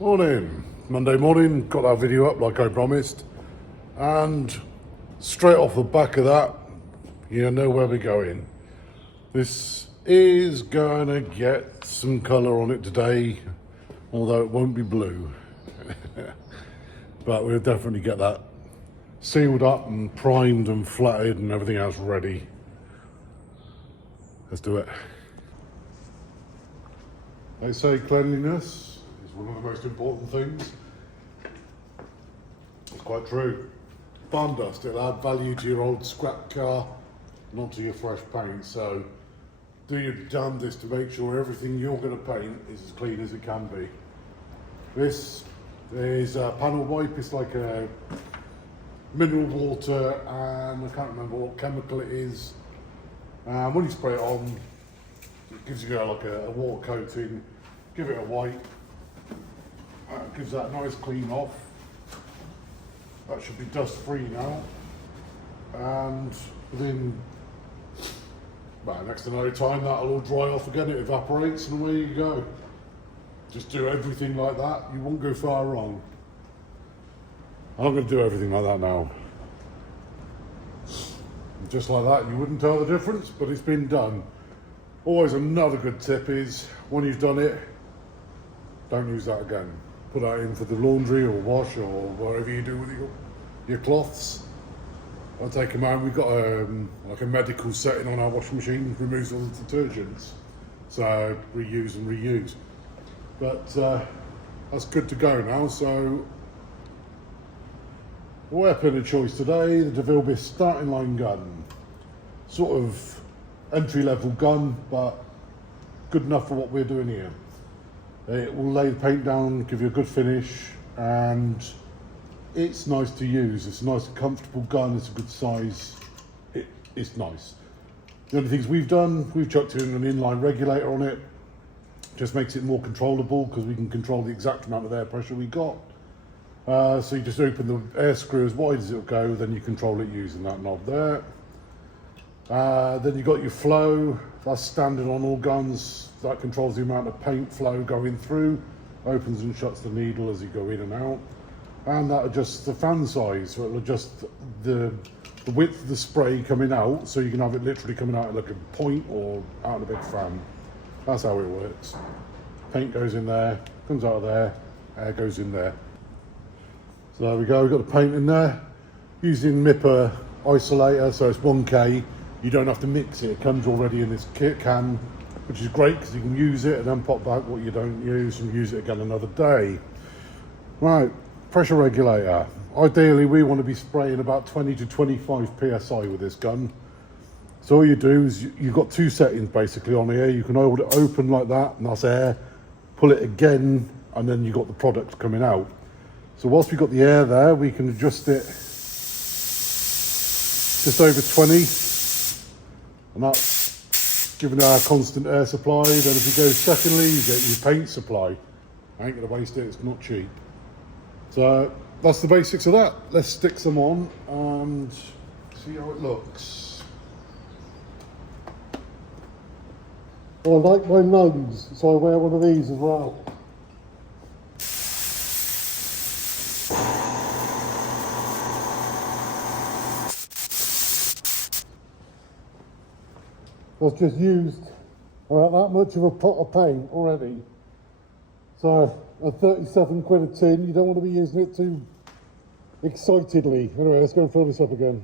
Morning, Monday morning, got that video up like I promised, and straight off the back of that, you know where we're going. This is gonna get some colour on it today, although it won't be blue, but we'll definitely get that sealed up and primed and flatted and everything else ready. Let's do it. They say cleanliness is one of the most important things. It's quite true. Barn dust, it'll add value to your old scrap car, not to your fresh paint. So do your damnedest to make sure everything you're going to paint is as clean as it can be. This is a panel wipe. It's like a mineral water, and I can't remember what chemical it is. When you spray it on, it gives you like a water coating. Give it a wipe. Gives that nice clean off. That should be dust free now. And within next to no time, that'll all dry off again. It evaporates, and away you go. Just do everything like that. You won't go far wrong. I'm going to do everything like that now. Just like that, you wouldn't tell the difference, but it's been done. Always another good tip is, when you've done it, don't use that again. Put that in for the laundry or wash or whatever you do with your cloths. I'll take them out. We've got like a medical setting on our washing machine, removes all the detergents. So reuse and reuse. But that's good to go now. So weapon of choice today, the DeVille Biss starting line gun. Sort of entry-level gun, but good enough for what we're doing here. It will lay the paint down, give you a good finish, and it's nice to use. It's a nice comfortable gun, it's a good size, it's nice. The only things we've done, we've chucked in an inline regulator on it. Just makes it more controllable because we can control the exact amount of air pressure we got. So you just open the air screw as wide as it'll go, then you control it using that knob there. Then you've got your flow, that's standard on all guns. That controls the amount of paint flow going through, opens and shuts the needle as you go in and out. And that adjusts the fan size, so it'll adjust the width of the spray coming out, so you can have it literally coming out like a point or out of a big fan. That's how it works. Paint goes in there, comes out of there, air goes in there. So there we go, we've got the paint in there. Using MIPA isolator, so it's 1K. You don't have to mix it, it comes already in this kit can, which is great because you can use it and then pop back what you don't use and use it again another day. Right, pressure regulator. Ideally, we want to be spraying about 20 to 25 PSI with this gun. So all you do is you've got two settings basically on here. You can hold it open like that, and that's air. Pull it again, and then you've got the product coming out. So whilst we've got the air there, we can adjust it just over 20. And that's giving our constant air supply. Then if you go secondly, you get your paint supply. I ain't gonna waste it, it's not cheap. So that's the basics of that. Let's stick some on and see how it looks. I like my nose, so I wear one of these as well. I've just used about that much of a pot of paint already. So at 37 quid a tin, you don't want to be using it too excitedly. Anyway, let's go and fill this up again.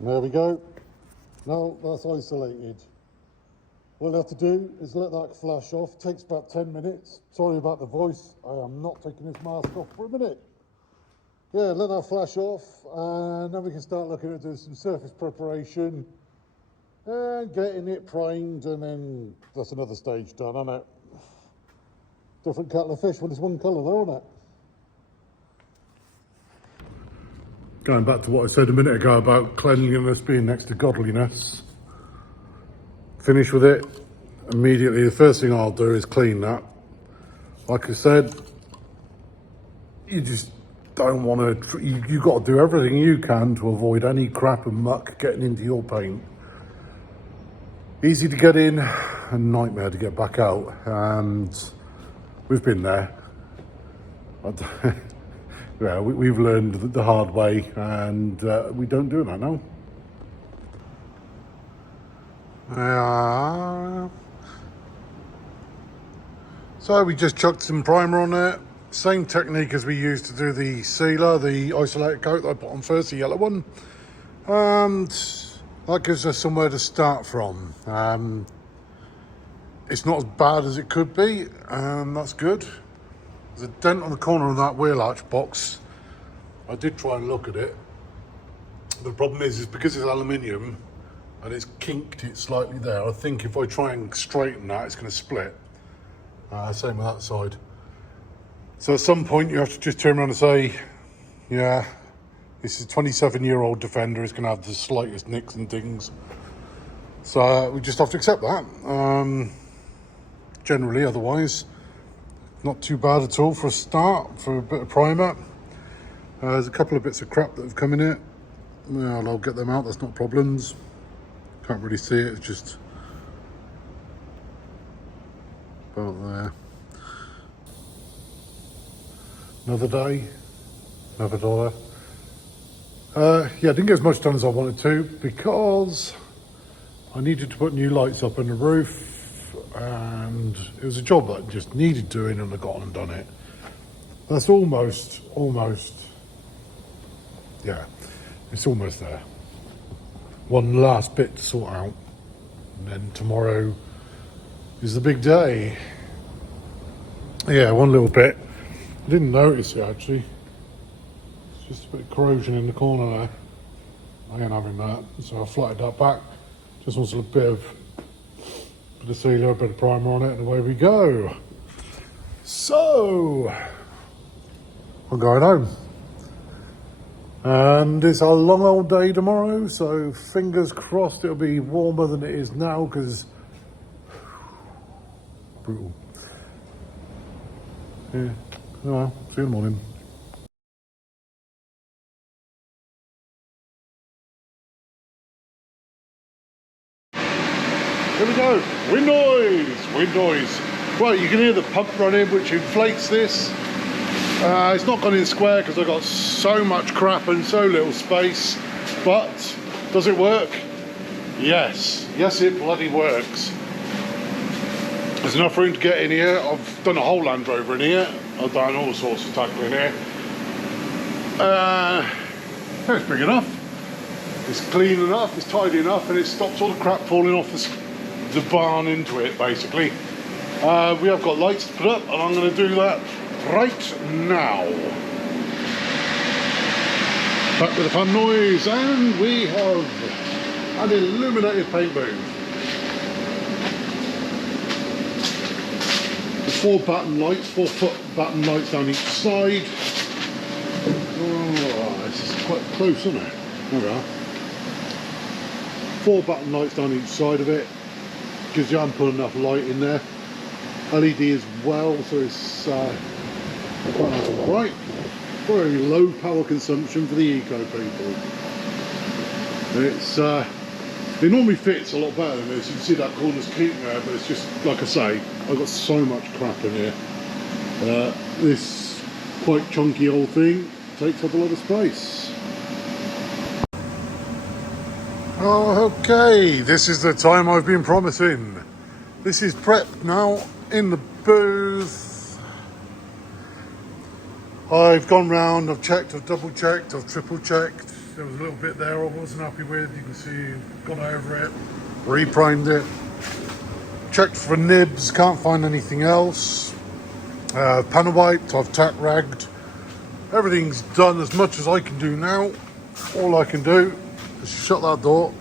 There we go. Now that's isolated. What we'll have to do is let that flash off. Takes about 10 minutes. Sorry about the voice. I am not taking this mask off for a minute. Yeah, let that flash off, and then we can start looking at doing some surface preparation and getting it primed, and then that's another stage done, isn't it? Different kettle of fish when it's one colour though, isn't it? Going back to what I said a minute ago about cleanliness being next to godliness. Finish with it immediately. The first thing I'll do is clean that. Like I said, you just don't want to. You got to do everything you can to avoid any crap and muck getting into your paint. Easy to get in, a nightmare to get back out, and we've been there. Yeah, we've learned the hard way, and we don't do that now. So we just chucked some primer on it. Same technique as we used to do the sealer, the isolated coat that I put on first, the yellow one. And that gives us somewhere to start from. It's not as bad as it could be, and that's good. There's a dent on the corner of that wheel arch box. I did try and look at it. The problem is because it's aluminium and it's kinked it slightly there, I think if I try and straighten that, it's going to split. Same with that side. So at some point you have to just turn around and say, yeah, this is a 27-year-old Defender, it's going to have the slightest nicks and dings. So we just have to accept that. Generally, otherwise, not too bad at all for a start, for a bit of primer. There's a couple of bits of crap that have come in it. Well, I'll get them out, that's not problems. Can't really see it, it's just about there. Another day, another dollar. Yeah, I didn't get as much done as I wanted to because I needed to put new lights up on the roof, and it was a job that just needed doing, and I got on and done it. That's almost, yeah, it's almost there. One last bit to sort out, and then tomorrow is the big day. Yeah, one little bit. I didn't notice it actually. It's just a bit of corrosion in the corner there. I ain't having that, so I flatted that back. Just wants a bit of sealer, a bit of primer on it, and away we go. So, I'm going home. And it's a long old day tomorrow, so fingers crossed it'll be warmer than it is now, because brutal. Yeah, well, see you in the morning. Here we go, wind noise. Right, you can hear the pump running, which inflates this. It's not gone in square because I've got so much crap and so little space, but does it work? Yes, it bloody works. There's enough room to get in here. I've done a whole Land Rover in here. I've done all sorts of tackle in here. It's big enough. It's clean enough, it's tidy enough, and it stops all the crap falling off the barn into it, basically. We have got lights to put up, and I'm going to do that right now. Back with the fun noise, and we have an illuminated paint booth. The 4 button lights, 4-foot button lights down each side. Oh, this is quite close, isn't it? There we are. 4 button lights down each side of it. Gives you ample enough light in there. LED as well, so it's quite nice and bright. Very low power consumption for the eco people. It normally fits a lot better than this. You can see that corner's keep there, but it's just, like I say, I've got so much crap in here. This quite chunky old thing takes up a lot of space. Oh, okay, this is the time I've been promising. This is prepped now in the booth. I've gone round, I've checked, I've double checked, I've triple checked. There was a little bit there I wasn't happy with. You can see, gone over it, re-primed it. Checked for nibs, can't find anything else. Panel wiped, I've tack ragged. Everything's done as much as I can do now. All I can do is shut that door,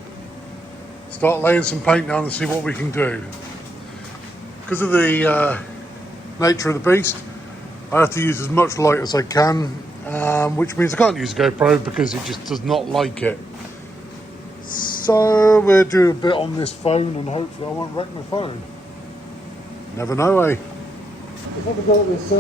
start laying some paint down and see what we can do. Because of the nature of the beast, I have to use as much light as I can, which means I can't use a GoPro because it just does not like it. So we'll do a bit on this phone and hopefully I won't wreck my phone. Never know, eh? Let's have a go at this,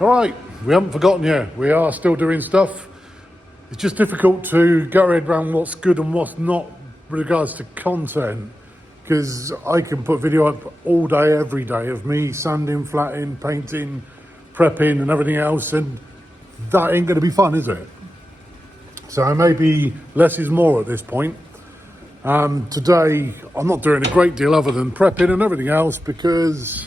All right, we haven't forgotten you. We are still doing stuff. It's just difficult to get our head around what's good and what's not with regards to content, because I can put video up all day, every day of me sanding, flatting, painting, prepping and everything else, and that ain't going to be fun, is it? So maybe less is more at this point. Today, I'm not doing a great deal other than prepping and everything else because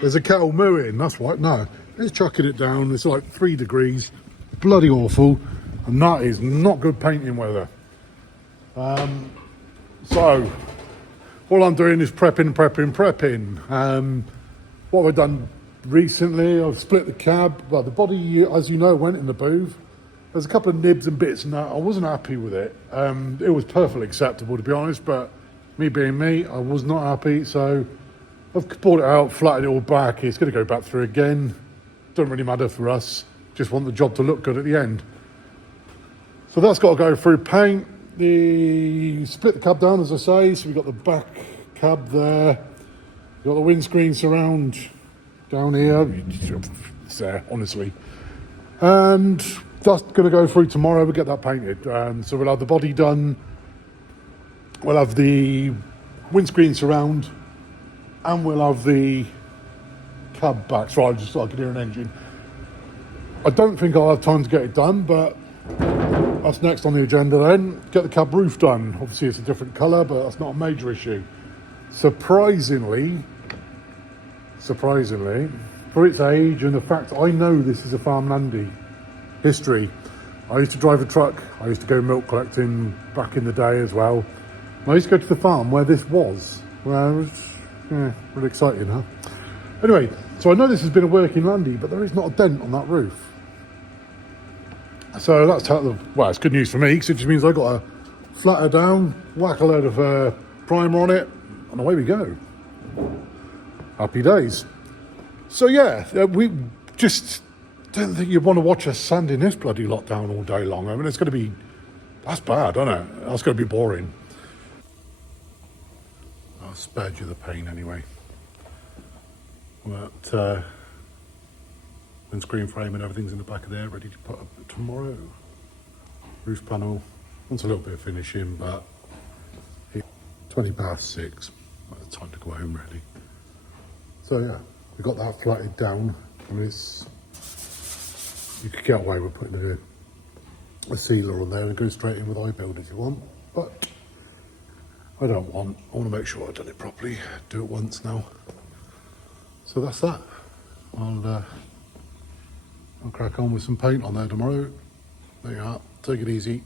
there's a kettle mooing. That's what, no, it's chucking it down. It's like 3 degrees, bloody awful, and that is not good painting weather. So all I'm doing is prepping. What have I done recently? I've split the cab. Well, the body, as you know, went in the booth. There's a couple of nibs and bits and that. I wasn't happy with it. It was perfectly acceptable, to be honest, but me being me, I was not happy. So I've pulled it out, flattened it all back. It's going to go back through again. Doesn't really matter for us. Just want the job to look good at the end. So that's got to go through paint. Split the cab down, as I say. So we've got the back cab there. We've got the windscreen surround down here. It's there, honestly. And that's going to go through tomorrow. We'll get that painted. So we'll have the body done. We'll have the windscreen surround. And we'll have the cab back. So I can hear an engine. I don't think I'll have time to get it done, but that's next on the agenda then. Get the cab roof done. Obviously it's a different colour, but that's not a major issue. Surprisingly, for its age and the fact I know this is a farm Landy history. I used to drive a truck. I used to go milk collecting back in the day as well. And I used to go to the farm where this was. Well, it was really exciting, huh? Anyway, so I know this has been a working Landy, but there is not a dent on that roof. So that's well, it's good news for me because it just means I've got to flat her down, whack a load of primer on it, and away we go. Happy days. So yeah, we just don't think you'd want to watch us sanding this bloody lot down all day long. I mean, it's going to be, that's bad, isn't it? That's going to be boring. I'll spare you the pain anyway. But windscreen frame and everything's in the back of there, ready to put up tomorrow. Roof panel wants a little bit of finishing, but 6:20. It's time to go home, really. So yeah, we got that flatted down. I mean, you could get away with putting a sealer on there and go straight in with iBuild if you want, but I don't want. I want to make sure I've done it properly. Do it once now. So that's that. I'll crack on with some paint on there tomorrow. There you are. Take it easy.